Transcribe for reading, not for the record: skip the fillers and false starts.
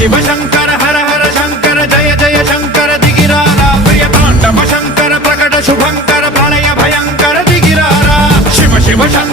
शिव शंकर हर हर शंकर जय जय शंकर दिगिरारा प्रिय तांडव शंकर प्रकट शुभंकर प्रलय भयंकर दिगिरारा शिव शिव शंकर